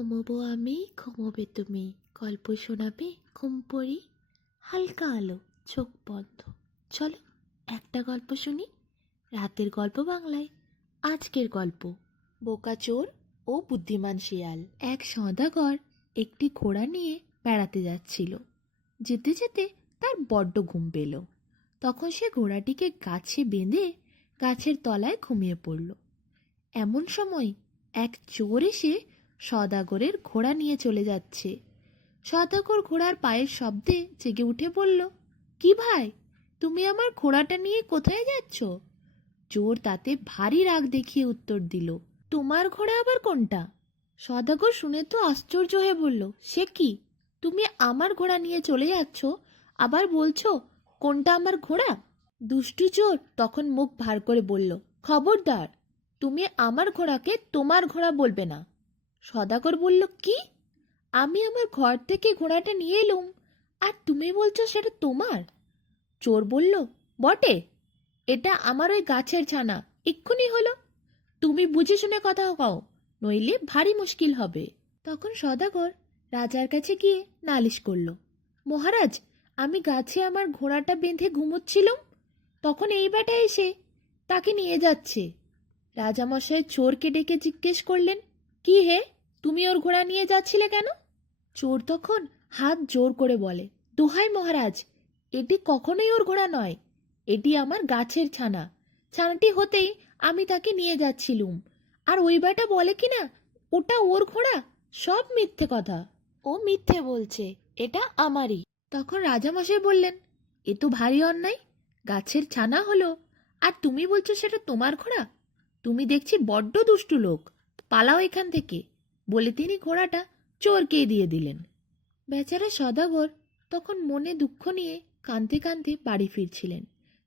ঘুমোবো আমি, ঘুমোবে তুমি, গল্প শোনাবে ঘুম পড়ি, হালকা আলো, চোখ বন্ধ। চলো একটা গল্প শুনি, রাতের গল্প বাংলায়। আজকের গল্প বোকা চোর ও বুদ্ধিমান শিয়াল। এক সওদাগর একটি ঘোড়া নিয়ে বেড়াতে যাচ্ছিল। যেতে যেতে তার বড্ড ঘুম পেল। তখন সে ঘোড়াটিকে গাছে বেঁধে গাছের তলায় ঘুমিয়ে পড়ল। এমন সময় এক চোর এসে সওদাগরের ঘোড়া নিয়ে চলে যাচ্ছে। সওদাগর ঘোড়ার পায়ের শব্দে জেগে উঠে বলল, কি ভাই, তুমি আমার ঘোড়াটা নিয়ে কোথায় যাচ্ছ? চোর তাতে ভারী রাগ দেখিয়ে উত্তর দিল, তোমার ঘোড়া আবার কোনটা? সওদাগর শুনে তো আশ্চর্য হয়ে বলল, সে কি, তুমি আমার ঘোড়া নিয়ে চলে যাচ্ছ, আবার বলছো কোনটা আমার ঘোড়া? দুষ্টু চোর তখন মুখ ভার করে বলল, খবরদার, তুমি আমার ঘোড়াকে তোমার ঘোড়া বলবে না। সওদাগর বলল, কি, আমি আমার ঘর থেকে ঘোড়াটা নিয়ে এলুম, আর তুমি বলছো সেটা তোমার? চোর বলল, বটে, এটা আমার ওই গাছের ছানা, এক্ষুনি হলো। তুমি বুঝে শুনে কথা কও, নইলে ভারী মুশকিল হবে। তখন সওদাগর রাজার কাছে গিয়ে নালিশ করল, মহারাজ, আমি গাছে আমার ঘোড়াটা বেঁধে ঘুমোচ্ছিলাম, তখন এই বেটা এসে তাকে নিয়ে যাচ্ছে। রাজামশাই চোরকে ডেকে জিজ্ঞেস করলেন, কি হে, তুমি ওর ঘোড়া নিয়ে যাচ্ছিলে কেন? চোর তখন হাত জোর করে বলে, দোহাই মহারাজ, এটি কখনোই ওর ঘোড়া নয়, এটি আমার গাছের ছানা। ছানাটি হতেই আমি তাকে নিয়ে যাচ্ছিলুম, আর ওই বেটা বলে কিনা ওটা ওর ঘোড়া। সব মিথ্যে কথা, ও মিথ্যে বলছে, এটা আমারই। তখন রাজামশাই বললেন, এ তো ভারী অন্যায়, গাছের ছানা হলো আর তুমি বলছো সেটা তোমার ঘোড়া। তুমি দেখছি বড্ড দুষ্টু লোক, পালাও এখান থেকে, বলে তিনি ঘোড়াটা চোরকে দিয়ে দিলেন। বেচারা সওদাগর তখন মনে দুঃখ নিয়ে কাঁদতে কাঁদতে বাড়ি ফিরছিলেন।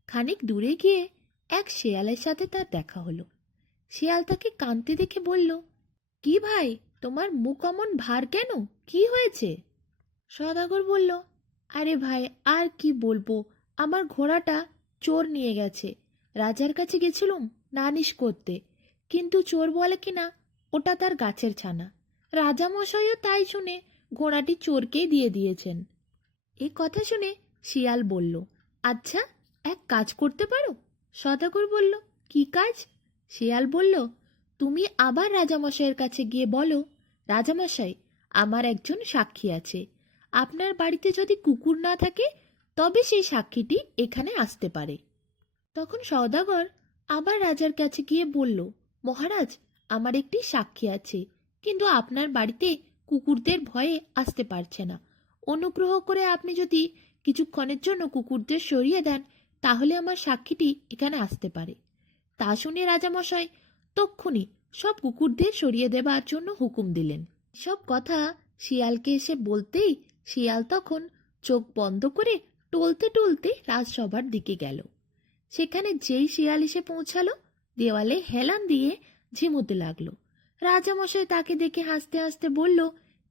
খানিক দূরে গিয়ে এক শেয়ালের সাথে তার দেখা হলো। শেয়াল তাকে কাঁদতে দেখে বলল, কি ভাই, তোমার মুখ অমন ভার কেন, কি হয়েছে? সওদাগর বলল, আরে ভাই, আর কি বলবো, আমার ঘোড়াটা চোর নিয়ে গেছে। রাজার কাছে গেছিলুম নালিশ করতে, কিন্তু চোর বলে কিনা ওটা তার গাছের ছানা। রাজামশাইও তাই শুনে ঘোড়াটি চোরকেই দিয়ে দিয়েছেন। এই কথা শুনে শিয়াল বলল, আচ্ছা, এক কাজ করতে পারো? সওদাগর বলল, কি কাজ? শিয়াল বলল, তুমি আবার রাজামশাইয়ের কাছে গিয়ে বলো, রাজামশাই, আমার একজন সাক্ষী আছে, আপনার বাড়িতে যদি কুকুর না থাকে তবে সেই সাক্ষীটি এখানে আসতে পারে। তখন সওদাগর আবার রাজার কাছে গিয়ে বলল, মহারাজ, আমার একটি সাক্ষী আছে, কিন্তু আপনার বাড়িতে কুকুরদের ভয়ে আসতে পারছে না। অনুগ্রহ করে আপনি যদি কিছুক্ষণের জন্য কুকুরদের সরিয়ে দেন, তাহলে আমার সাক্ষীটি এখানে আসতে পারে। তা শুনে রাজামশাই তক্ষুনি সব কুকুরদের সরিয়ে দেবার জন্য হুকুম দিলেন। সব কথা শিয়ালকে এসে বলতেই শিয়াল তখন চোখ বন্ধ করে টলতে টলতে রাজসভার দিকে গেল। সেখানে যেই শিয়াল এসে পৌঁছালো, দেওয়ালে হেলান দিয়ে ঝিমুতে লাগলো। রাজামশাই তাকে দেখে হাসতে হাসতে বলল,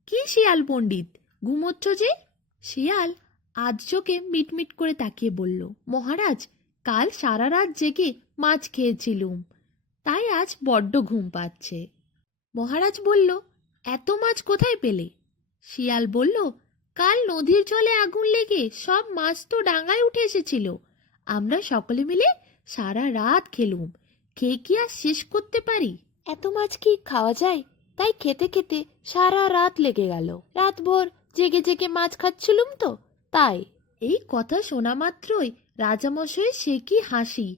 কি শিয়াল পণ্ডিত, ঘুমোচ্ছ যে? শিয়াল আজ চোখে মিটমিট করে তাকিয়ে বলল, মহারাজ, কাল সারা রাত জেগে মাছ খেয়েছিলুম, তাই আজ বড্ড ঘুম পাচ্ছে। মহারাজ বলল, এত মাছ কোথায় পেলে? শিয়াল বলল, কাল নদীর জলে আগুন লেগে সব মাছ তো ডাঙায় উঠে এসেছিল, আমরা সকলে মিলে সারা রাত খেলুম, খেয়ে কি আর শেষ করতে পারি? এত মাছ কি খাওয়া যায়? তাই খেতে খেতে সারা রাত লেগে গেল, রাত ভোর জেগে জেগে মাছ খাচ্ছিলুম তো তাই। এই কথা শোনা মাত্রই রাজামশাই সে কি হাসি,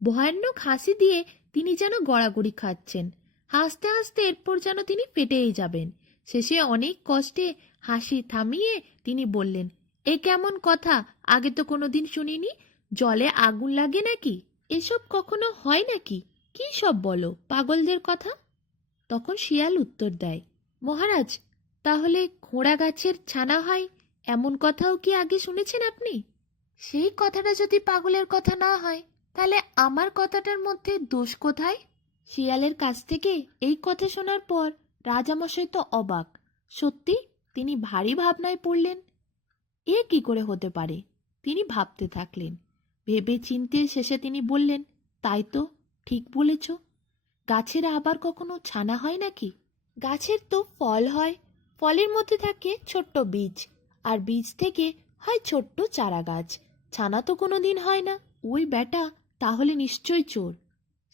ভয়ানক হাসি দিয়ে তিনি যেন গড়াগড়ি খাচ্ছেন। হাসতে হাসতে এরপর যেন তিনি ফেটেই যাবেন। শেষে অনেক কষ্টে হাসি থামিয়ে তিনি বললেন, এ কেমন কথা, আগে তো কোনোদিন শুনিনি, জলে আগুন লাগে নাকি? এসব কখনো হয় নাকি? কি সব বলো, পাগলদের কথা। তখন শিয়াল উত্তর দেয়, মহারাজ, তাহলে ঘোড়া গাছের ছানা হয় এমন কথাও কি আগে শুনেছেন আপনি? সেই কথাটা যদি পাগলের কথা না হয়, তাহলে আমার কথাটার মধ্যে দোষ কোথায়? শিয়ালের কাছ থেকে এই কথা শোনার পর রাজামশাই তো অবাক। সত্যি তিনি ভারী ভাবনায় পড়লেন। এ কি করে হতে পারে, তিনি ভাবতে থাকলেন। ভেবে চিন্তে শেষে তিনি বললেন, তাই তো, ঠিক বলেছ, গাছেরা আবার কখনো ছানা হয় নাকি? গাছের তো ফল হয়, ফলের মধ্যে থাকে ছোট্ট বীজ, আর বীজ থেকে হয় ছোট্ট চারা গাছ। ছানা তো কোনোদিন হয় না। ওই বেটা তাহলে নিশ্চয় চোর।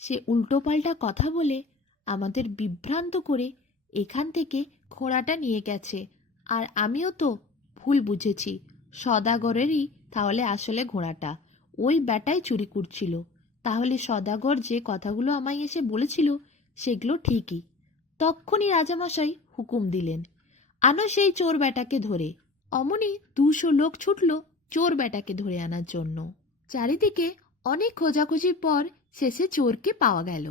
সে উল্টোপাল্টা কথা বলে আমাদের বিভ্রান্ত করে এখান থেকে ঘোড়াটা নিয়ে গেছে। আর আমিও তো ভুল বুঝেছি, সদাগরেরই তাহলে আসলে ঘোড়াটা। ওই বেটাই চুরি করছিল। তাহলে সদাগর যে কথাগুলো আমায় এসে বলেছিল সেগুলো ঠিকই। তক্ষুনি রাজামশাই হুকুম দিলেন, আনো সেই চোর বেটাকে ধরে। অমনি 200 লোক ছুটল চোর বেটাকে ধরে আনার জন্য। চারিদিকে অনেক খোঁজাখুঁজির পর শেষে চোরকে পাওয়া গেল।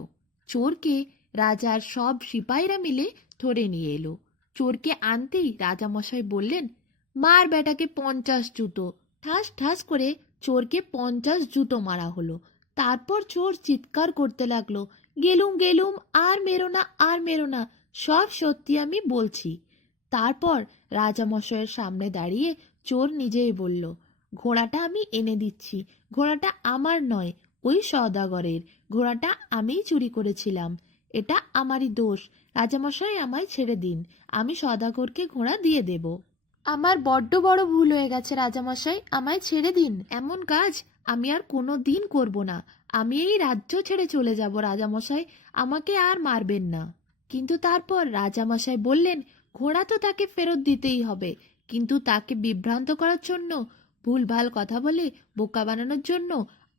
চোরকে রাজার সব সিপাহীরা মিলে ধরে নিয়ে এলো। চোরকে আনতেই রাজামশাই বললেন, মার বেটাকে 50 জুতো। ঠাস ঠাস করে চোরকে 50 জুতো মারা হলো। তারপর চোর চিৎকার করতে লাগলো, গেলুম গেলুম, আর মেরো না, আর মেরো না, সব সত্যি আমি বলছি। তারপর রাজামশাইয়ের সামনে দাঁড়িয়ে চোর নিজেই বলল, ঘোড়াটা আমি এনে দিচ্ছি। ঘোড়াটা আমার নয়, ওই সওদাগরের। ঘোড়াটা আমিই চুরি করেছিলাম। এটা আমারই দোষ। রাজামশাই আমায় ছেড়ে দিন, আমি সওদাগরকে ঘোড়া দিয়ে দেব। আমার বড্ড বড় ভুল হয়ে গেছে রাজামশাই, আমায় ছেড়ে দিন। এমন কাজ আমি আর কোনো দিন করব না। আমি এই রাজ্য ছেড়ে চলে যাব রাজামশাই, আমাকে আর মারবেন না। কিন্তু তারপর রাজামশাই বললেন, ঘোড়া তো তাকে ফেরত দিতেই হবে, কিন্তু তাকে বিভ্রান্ত করার জন্য, ভুলভাল কথা বলে বোকা বানানোর জন্য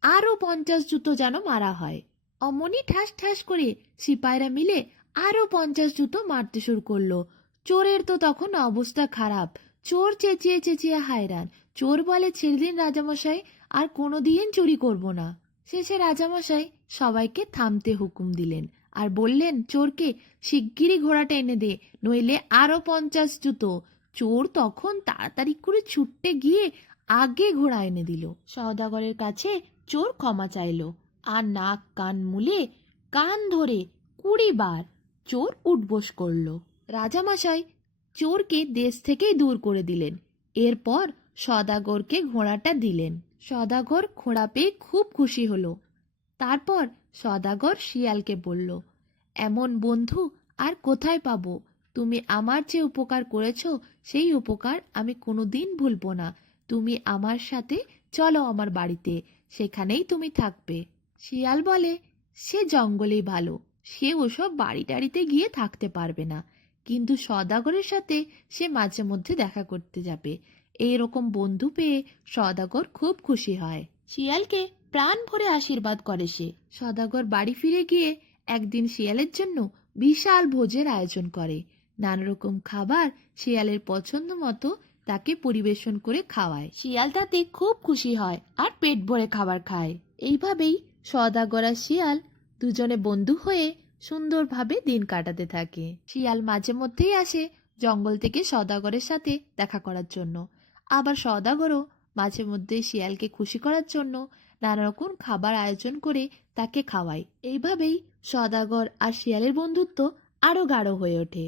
আরো 50 জুতো যেন মারা হয়। অমনি ঠাস ঠাস করে সিপাহীরা মিলে আরো 50 জুতো মারতে শুরু করলো। চোরের তো তখন অবস্থা খারাপ। চোর চেঁচিয়ে চেঁচিয়ে হায়রান। চোর বলে, ছেড়ে দিন রাজামশাই, আর কোনোদিন চুরি করব না। শেষে রাজামশাই সবাইকে থামতে হুকুম দিলেন আর বললেন চোরকে, শিগগিরই ঘোড়াটা এনে দে, নইলে আরো 50 জুতো। চোর তখন তাড়াতাড়ি করে ছুটতে গিয়ে আগে ঘোড়া এনে দিল। সওদাগরের কাছে চোর ক্ষমা চাইল, আর নাক কান মুলে কান ধরে 20 বার চোর উঠবোস করল। রাজামশাই চোরকে দেশ থেকেই দূর করে দিলেন। এরপর সওদাগরকে ঘোড়াটা দিলেন। সওদাগর ঘোড়া পেয়ে খুব খুশি হলো। তারপর সওদাগর শিয়ালকে বলল, এমন বন্ধু আর কোথায় পাবো? তুমি আমার যে উপকার করেছো সেই উপকার আমি কোনোদিন ভুলবো না। তুমি আমার সাথে চলো আমার বাড়িতে, সেখানেই তুমি থাকবে। শিয়াল বলে, সে জঙ্গলেই ভালো, সে ওসব বাড়ি টাড়িতে গিয়ে থাকতে পারবে না, কিন্তু সওদাগরের সাথে সে মাঝে মধ্যে দেখা করতে যাবে। এইরকম বন্ধু পেয়ে সওদাগর খুব খুশি হয়। শিয়ালকে প্রাণ ভরে আশীর্বাদ করে সে। সওদাগর বাড়ি ফিরে গিয়ে একদিন শিয়ালের জন্য বিশাল ভোজের আয়োজন করে। নানা রকম খাবার শিয়ালের পছন্দ মতো তাকে পরিবেশন করে খাওয়ায়। শিয়াল তাতে খুব খুশি হয় আর পেট ভরে খাবার খায়। এইভাবেই সওদাগর আর শিয়াল দুজনে বন্ধু হয়ে সুন্দরভাবে দিন কাটাতে থাকে। শিয়াল মাঝে মধ্যেই আসে জঙ্গল থেকে সওদাগরের সাথে দেখা করার জন্য। আবার সওদাগরও মাঝে মধ্যে শিয়ালকে খুশি করার জন্য নানা রকম খাবার আয়োজন করে তাকে খাওয়ায়। এইভাবেই সওদাগর আর শিয়ালের বন্ধুত্ব আরো গাঢ় হয়ে ওঠে।